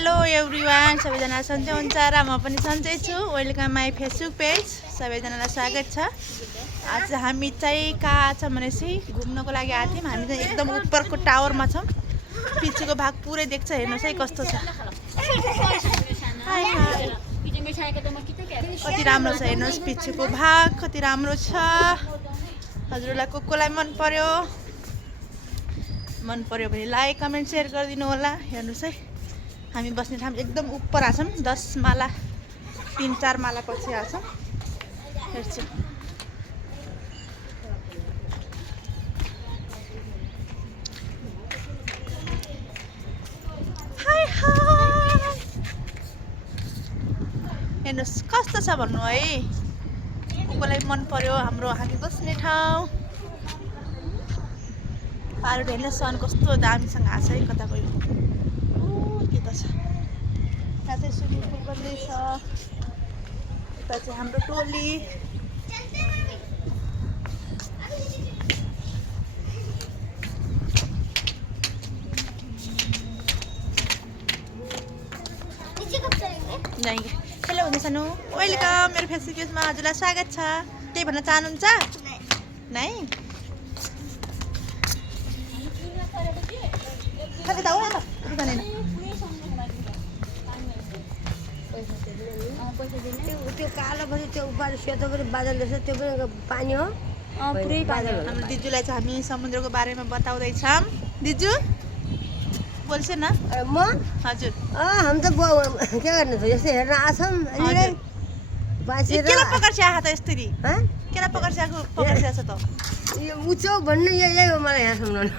Hello everyone, सबैजना सन्चै हुन्छ र म पनि सन्चै छु। Welcome my Facebook page. सबैजनालाई स्वागत छ। आज हामी चाहिँ कहाँ छ भनेपछि घुम्नको लागि आएको थियौँ। हामी चाहिँ एकदम उपरको टावरमा छौँ। पछिको भाग पुरै देख्छ, हेर्नुहोस् है कस्तो छ। कति राम्रो छ हेर्नुहोस्, पछिको भाग कति राम्रो छ। हजुरलाई कोलाई मन पर्यो भने लाइक कमेन्ट सेयर गरिदिनु होला। हेर्नुहोस् है, हामी बस्ने ठाउँ एकदम उपर आछौँ। 10 माला 3-4 माला पछि आछौँ। हेर्छु हाय हाय, हेर्नुहोस् कस्तो छ भन्नु है। कोलाई मन पर्यो हामी बस्ने ठाउँ। पारो हेर्नुहोस्, सन कस्तो दामीसँग आछ है। कता गयो के त छ। यहाँ चाहिँ स्विमिङ पुल बन्दैछ। यता चाहिँ हाम्रो टोली। हेलो भन्दै सानो, वेलकम मेरो फेसबुक पेजमा हजुरलाई स्वागत छ। केही भन्न चाहनुहुन्छ? नै खाली त हो न त्यो कालो पनि त्यो उपार सेतो पनि बादल रहेछ, त्यो पनि पानी हो। पुरै बादल। हाम्रो दिजुलाई चाहिँ हामी समुद्रको बारेमा बताउँदैछौँ। दिजु बोल्छ न। म हजुर हम त के गर्नु त, यस्तै हेर्न आछौँ। अनि बाँचेर केला पकड्छ आहा त यसरी। केला पकड्छ छ त। यो उचो भन्ने यही हो मलाई यहाँ सम्झाउनु।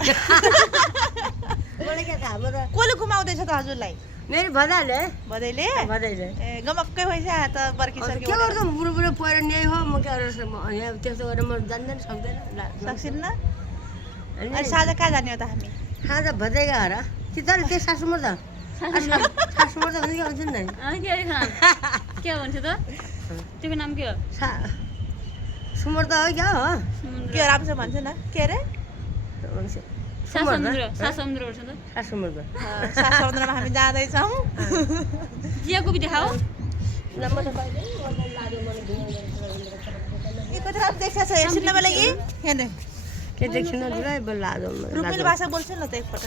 मलाई के थाहा, म त कसले घुमाउँदैछ त हजुरलाई? मेरो भदाले भदैले ए गमक्कै भइछ त के बर्किसक्यो। गर्छु, बुढो पहिरो न्याय हो। म के गर्छु, यहाँ त्यस्तो गरेर म जान्दैन सक्दैन सक्सिन्न। अनि साझा कहाँ जाने हो त हामी? खाजा भदैगा हरा कि तर के सासुमा त सासुमा त भने के भन्छ नि के भन्छ त? त्यो नाम के हो? सुमर त हो क्या हो। के राम्रो भन्छ न। के अरे समुद्र भन्छ त। समुद्रमा हामी जाँदैछौँ। जियाको भी देखाओ। कति राम्रो देख्छ हेर्छु लागि। हेर्नु के देखिन दुलाई बल्ल आज रुक्मेली भाषा बोल्छ न त एकपल्ट।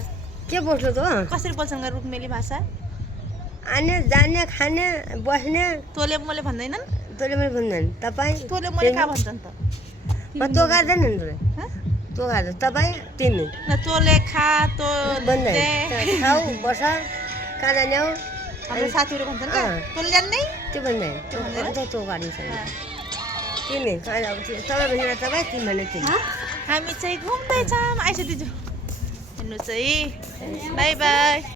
के बोल्छ त? कसरी बोल्छन् रुक्मेली भाषा? आने जाने खाने बस्ने तोले मोले भन्दैनन्। तोले मैले भन्दैन। तपाईँ तोले मोले कहाँ भन्छन् त? तो गर्दैन नि तोले। तो गर्छ तपाईँ तिमी न तोले खा तो भन्दैन। खाऊ बस कहाँ जाने हो हाम्रो साथीहरू भन्छन् क्या तोले ल्यान्नै। त्यो भन्दैन। त्यो अन्त तो गाडी छ तिमी कहाँ जाऊ तपाईँ भनेर तपाईँ तिमी भने तिमी। हामी चाहिँ घुम्दैछौँ। आइस दिजु हेर्नुहोस् है। By by.